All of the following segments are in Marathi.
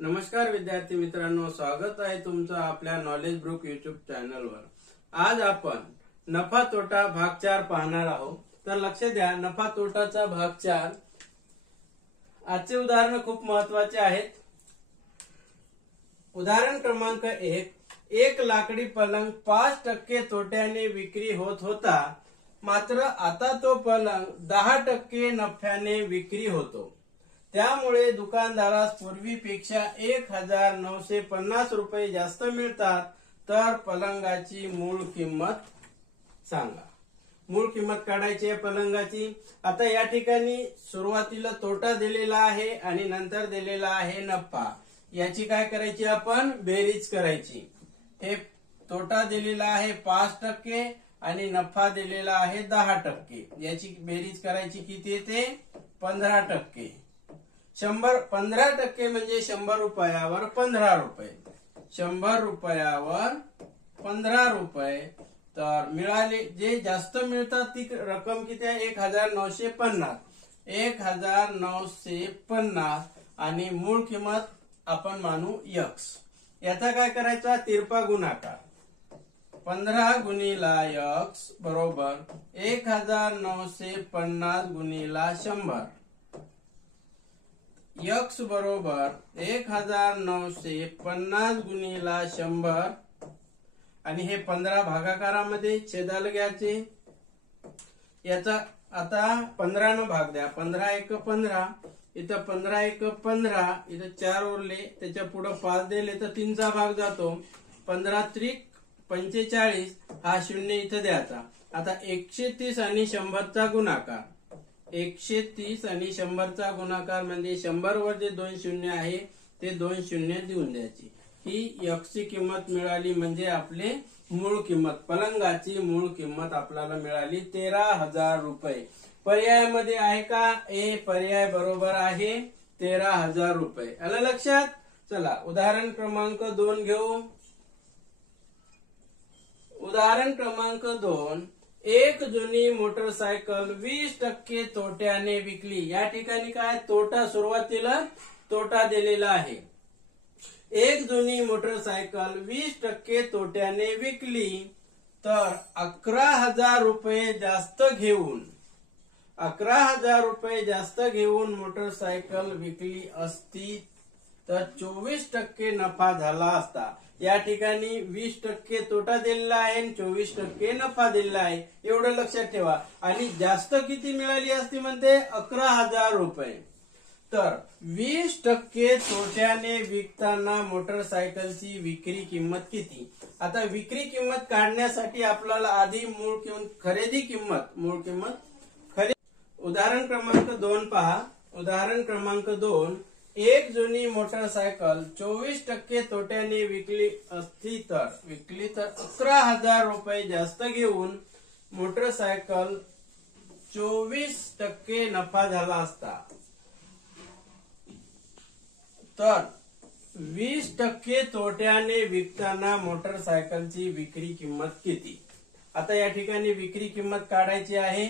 नमस्कार विद्यार्थी मित्रांनो, स्वागत आहे तुमचं आपल्या नॉलेज बुक युट्यूब चॅनलवर। आज आपण नफा तोटा भाग 4 पाहणार आहोत। तर लक्ष द्या, नफा तोटाचा भाग 4। आजचे उदाहरण खूप महत्त्वाचे आहेत। उदाहरण क्रमांक 1, एक लाकडी पलंग 5% तोट्याने विक्री होत होता, मात्र आता तो पलंग 10% नफ्याने विक्री होतो। त्यामुळे दुकानदारास पूर्वीपेक्षा 1950 रुपये जास्त मिळतात। तर पलंगाची मूळ किंमत सांगा। मूळ किंमत काढायची आहे पलंगाची। आता या ठिकाणी सुरुवातीला तोटा दिलेला आहे आणि नंतर दिलेला आहे नफा। याची काय करायची, आपण बेरीज करायची। हे तोटा दिलेला आहे 5% आणि नफा दिलेला आहे 10%। याची बेरीज करायची, किती येते? 15%। 15% म्हणजे 100 रुपयावर 15 रुपये। 100 रुपयावर 15 रुपये। तर मिळाले, जे जास्त मिळतात ती रक्कम किती आहे? 1950। 1950 आणि मूळ किंमत आपण मानू x। याचा काय करायचा? तिरपा गुणाकार। 15 गुणिला x बरोबर 1950 गुणिला 100। x बरोबर 1950 गुणिला 100 आणि हे 15 भागाकारामध्ये छेदाला घ्यायचे। याचा आता 15 न भाग द्या। 15 एक 15, इथं 15 एक 15, इथं 4 उरले, त्याच्या पुढे 5 दिले तर 3चा भाग जातो। 15 त्रिक 45, हा शून्य इथं द्यायचा। आता 130 आणि 100चा गुणाकार। 130 आणि 100चा गुणाकार म्हणजे 100 वर जे 2 शून्य आहे ते 2 शून्य देऊन द्यायची। ही x ची किंमत मिळाली, म्हणजे आपले मूळ किंमत, पलंगाची मूळ किंमत आपल्याला मिळाली 13,000 रुपये। पर्यायामध्ये आहे का? ए पर्याय बरोबर आहे, 13,000 रुपये। आलं लक्षात? चला उदाहरण क्रमांक 2 घेऊ। उदाहरण क्रमांक 2, एक जुनी मोटरसायकल 20% तोट्याने विकली। या ठिकाणी काय तोटा? सुरुवातीला तोटा दिलेला आहे। एक जुनी मोटरसायकल 20% तोट्याने विकली, तर 11,000 रुपये जास्त घेऊन 11,000 रुपये जास्त घेऊन मोटरसायकल विकली असती तर 24% नफा झाला असता। या ठिकाणी 20% तोटा दिलेला आहे आणि 24% नफा दिलेला आहे, एवढं लक्षात ठेवा। आणि जास्त किती मिळाली असती म्हणते? 11,000 रुपये। तर 20% तोट्याने विकताना मोटरसायकलची विक्री किंमत किती? आता विक्री किंमत काढण्यासाठी आपल्याला आधी मूळ किंमत, खरेदी किंमत, मूळ किंमत उदाहरण क्रमांक 2 पहा। उदाहरण क्रमांक 2, एक जुनी मोटरसायकल 24% तोट्याने विकली तर 11,000 रुपये जास्त घेऊन मोटरसायकल 24% नफा झाला असता। तर 20% तोट्याने विकताना मोटरसायकलची विक्री किंमत किती? आता या ठिकाणी विक्री किंमत काढायची आहे।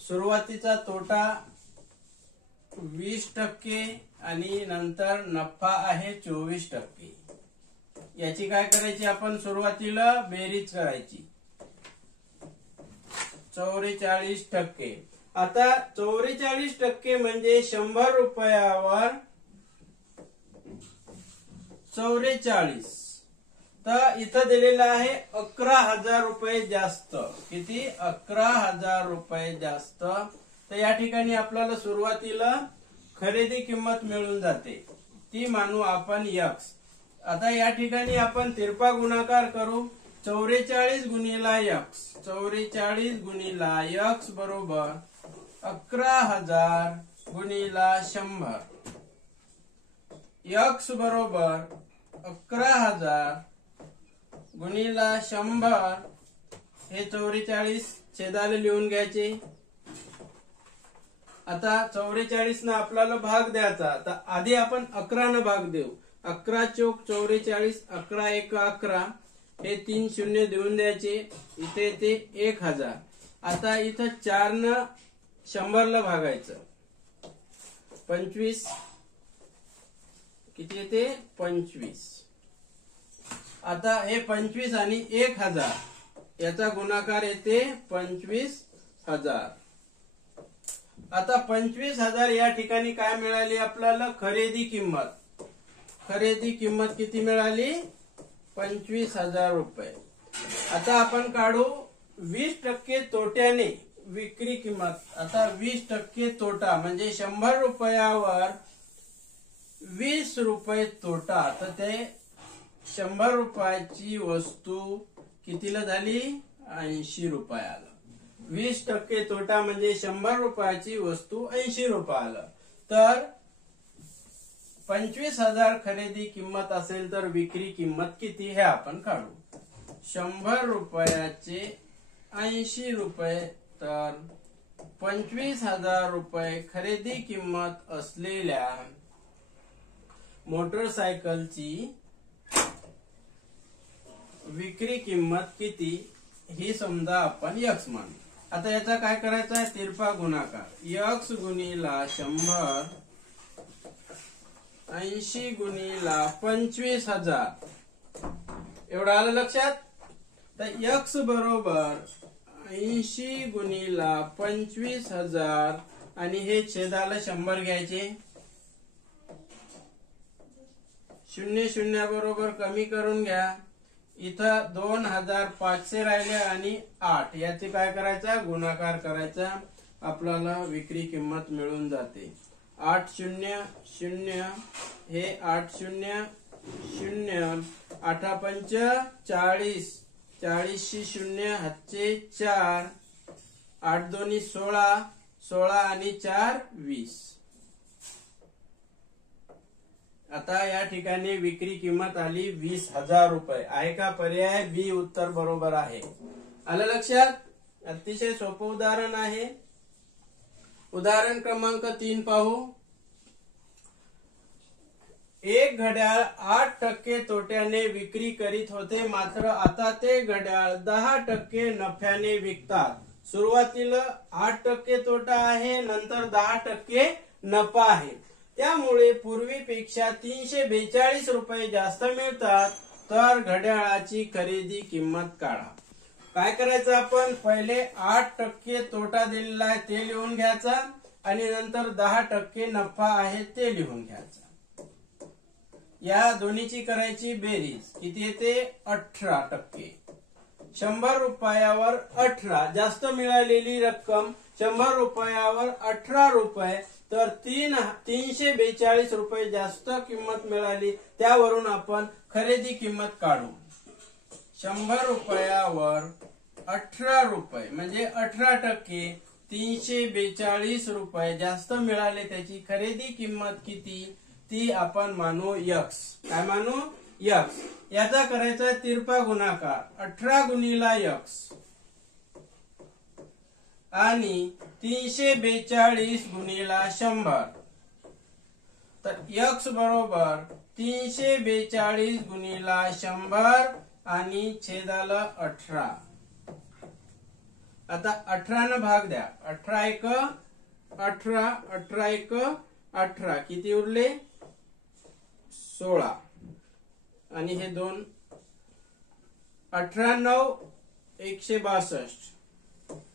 सुरुवातीचा तोटा 20% आणि नंतर नफा आहे 24%। याची काय करायची, आपण सुरुवातीला बेरीज करायची। 44%। आता 44% म्हणजे 100 रुपयावर 44। तर इथं दिलेलं आहे 11,000 रुपये जास्त। किती? 11,000 रुपये जास्त। तर या ठिकाणी आपल्याला सुरुवातीला खरेदी किंमत मिळून जाते, ती मानू आपण x। आता या ठिकाणी आपण तिरपा गुणाकार करू। 44 गुणिला x, 44 गुणिला x बरोबर 11,000 गुणिला 100। x बरोबर 11,000 गुणिला 100। हे 44 छेदाला लिहून घ्यायचे। आता 44 ना आपल्याला भाग द्यायचा, तर आधी आपण 11 न भाग देऊ। 11 चौक 44, 11 एक 11, हे 3 शून्य देऊन द्यायचे। इथे येते 1000। आता इथं 4 न 100 ला भागायचं। 25 किती येते 25. आता हे 25 आणि 1000 याचा गुणाकार येते 25,000. आता 25,000 या ठिकाणी काय मिळाली आपल्याला खरेदी किंमत. खरेदी किंमत किती मिळाली 25,000 रुपये. आता आपण काढू 20% तोट्याने विक्री किंमत. आता 20% तोटा म्हणजे 100 रुपयावर 20 रुपये तोटा. तर ते 100 रुपयाची वस्तू कितीला झाली 80 रुपयाला. 20% तोटा म्हणजे 100 रुपयाची वस्तू 80 रुपयाला. तर 25,000 खरेदी किंमत असेल तर विक्री किंमत किती हे आपण काढू. 100 रुपयाचे 80 रुपये तर 25,000 रुपये खरेदी किंमत असलेल्या मोटरसायकलची विक्री किंमत किती ही समजा आपण x मानू. आता याचा काय करायचा आहे तिरपा गुणाकार. x गुणिला 100 80 गुणिला 25,000 एवढं आलं लक्षात. तर x बरोबर 80 गुणिला 25,000 आणि हे छेदाला 100 घ्यायचे. 0 0 बरोबर कमी करून घ्या. इथं 2,500 राहिले आणि 8 याचे काय करायचा गुणाकार करायचा. आपल्याला विक्री किंमत मिळून जाते 8 0 0 हे 8 0 0 8 5 40 40 0 हातचे 4 8 2 16 16 आणि 4 20. आता या ठिकाणी विक्री किंमत आली 20,000 रुपये. आहे का पर्याय बी उत्तर बरोबर आहे. आलं लक्षात. अतिशय सोपं उदाहरण आहे. उदाहरण क्रमांक 3 पाहू. एक घड्याळ 8% तोट्याने विक्री करीत होते, मात्र आता ते घड्याळ 10% नफ्याने विकतात. सुरुवातीला 8% तोटा आहे, नंतर 10% नफा आहे. त्यामुळे पूर्वीपेक्षा 342 रुपये जास्त मिळतात. तर घड्याळाची खरेदी किंमत काढा. काय करायचं आपण पहिले 8% तोटा दिलेला आहे ते लिहून घ्यायचा आणि नंतर 10% नफा आहे ते लिहून घ्यायचा. या दोन्हीची करायची बेरीज किती येते 18%. 100 रुपयावर 18 जास्त मिळालेली रक्कम 100 रुपयावर 18 रुपये तर 342 रुपये जास्त किंमत मिळाली. त्यावरून आपण खरेदी किंमत काढू. 100 रुपयावर 18 रुपये म्हणजे 18% 342 रुपये जास्त मिळाले. त्याची खरेदी किंमत किती ती आपण मानू x. काय मानू x. याचा करायचा तिरपा गुणाकार 18 गुणिला x आणि 342 गुणिला 100. तर x बरोबर 342 गुणिला 100 आणि छेदाला 18. आता 18 न भाग द्या. 18 1 18 18 1 18 किती उरले 16 आणि हे 2 18 9 162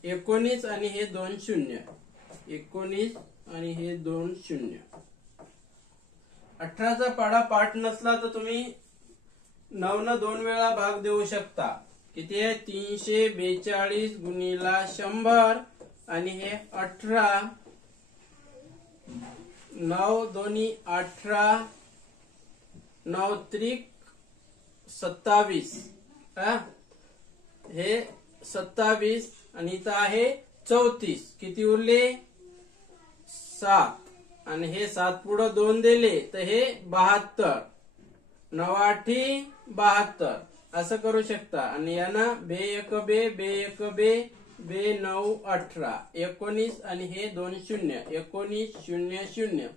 19 आणि हे 2 0 19 आणि हे 2 0. 18चा पाढा पाठ नसला तर तुम्ही 9 न 2 वेळा भाग देऊ शकता. किती आहे 342 गुणिला 100 आणि हे 18 9 2 18 9 त्रिक 27 हे 27 आणि इथं आहे 34 किती उरले 7 आणि हे 7 पुढे 2 दिले तर हे 72 9 8 72 असं करू शकता. आणि यांना बे 1 बे बे 1 बे बे 9 18 19 आणि हे 2 0 19 0 0.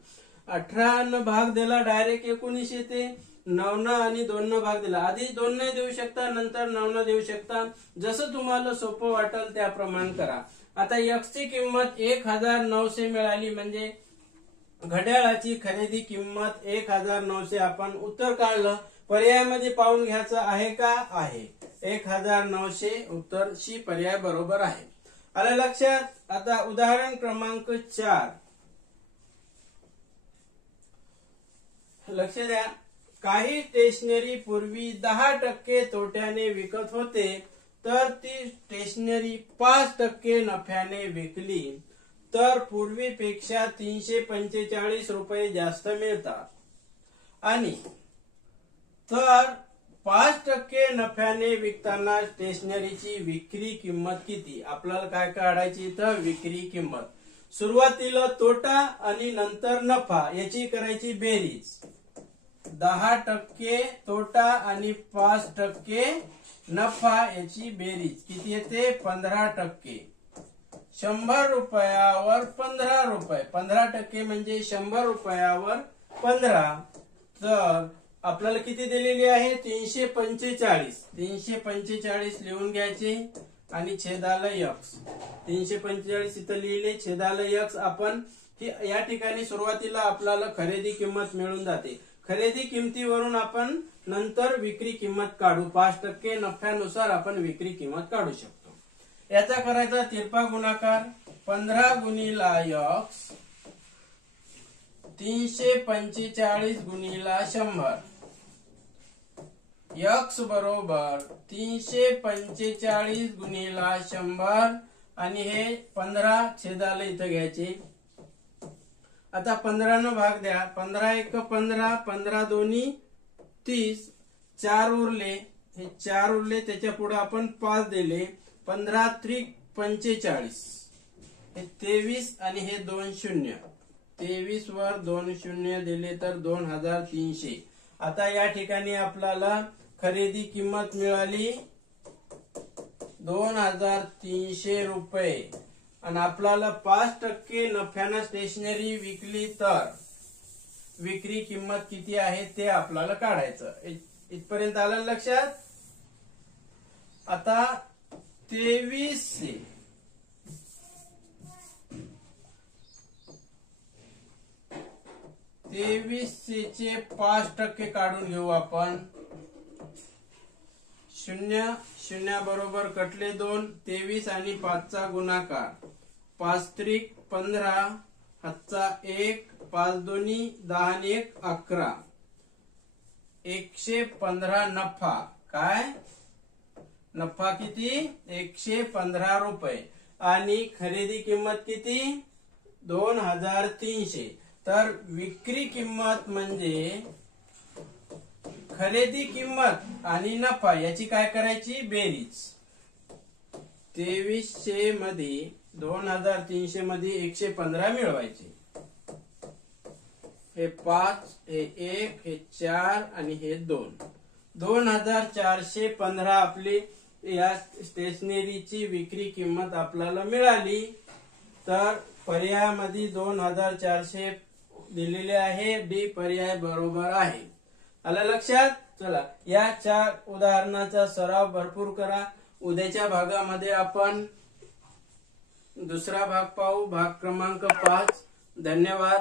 18 न भाग दिला डायरेक्ट 19 येते. 9 न आणि 2 न भाग दिला. आधी 2 न देऊ शकता नंतर 9 न देऊ शकता. जसं तुम्हाला सोपं वाटेल त्याप्रमाणे करा. आता x ची किंमत 1900 मिळाली म्हणजे घड्याळाची खरेदी किंमत 1900 आपण उत्तर काढलं. पर्यायामध्ये पाहून घ्यायचं आहे का? आहे. 1900 उत्तर सी पर्याय बरोबर आहे. आलं लक्षात. आता उदाहरण क्रमांक 4 लक्ष द्या. काही स्टेशनरी पूर्वी 10% तोट्याने विकत होते, तर ती स्टेशनरी 5% नफ्याने विकली तर पूर्वीपेक्षा 345 रुपये जास्त मिळतात. आणि तर 5% नफ्याने विकताना स्टेशनरीची विक्री किंमत किती? आपल्याला काय काढायची? तर विक्री किंमत. सुरुवातीला तोटा आणि नंतर नफा याची करायची बेरीज. 10% तोटा आणि 5% नफा याची बेरीज किती येते? 15%. 100 रुपयावर 15 रुपये. 15% म्हणजे 100 रुपयावर 15. तर आपल्याला किती दिलेली आहे? 345. 345 लिहून घ्यायचे आणि छेदाला x. 345 इथं लिहिले, छेदाला x. आपण या ठिकाणी सुरुवातीला आपल्याला खरेदी किंमत मिळून जाते. खरेदी किमतीवरून आपण नंतर विक्री किंमत काढू. 5% नफ्यानुसार आपण विक्री किंमत काढू शकतो. याचा करायचा तिरपा गुणाकार. 15 गुणिला x 345 गुणिला 100. x बरोबर 345 गुणिला 100 आणि हे 15 छेदाला इथं घ्यायचे. आता 15 न भाग द्या. 15 1 15, 15 दोन्ही 30, 4 उरले. हे 4 उरले, त्याच्या पुढे आपण 5 दिले. 15 त्रिक 45, हे 23 आणि हे 2 शून्य. 23 वर 2 शून्य दिले तर 2300. आता या ठिकाणी आपल्याला खरेदी किंमत मिळाली 2300 रुपये आणि आपल्याला 5% नफ्यानं स्टेशनरी विकली तर विक्री किंमत किती आहे ते आपल्याला काढायचं. इथपर्यंत आलं लक्षात. आता 2300 चे 5% काढून घेऊ आपण. 0 0 बरोबर कटले 2. 23 आणि 5 चा गुणाकार. 5 त्रिक 15, हातचा 1, 5 दोन्ही 10 आणि 1 11. 115 नफा. काय नफा किती? 115 रुपये. आणि खरेदी किंमत किती? 2300. तर विक्री किंमत म्हणजे खरेदी किंमत आणि नफा याची काय करायची? बेरीज. 2300 मध्ये 2300 मध्ये 115 मिळवायचे. हे 5, हे 1, हे 4 आणि हे 2. 2415 आपली या स्टेशनरीची विक्री किंमत आपल्याला मिळाली. तर पर्यायामध्ये 2400 दिलेले आहे. डी पर्याय बरोबर आहे. आलं लक्षात. चला या 4 उदाहरणाचा सराव भरपूर करा. उद्याच्या भागामध्ये आपण दुसरा भाग पाहू, भाग क्रमांक 5. धन्यवाद.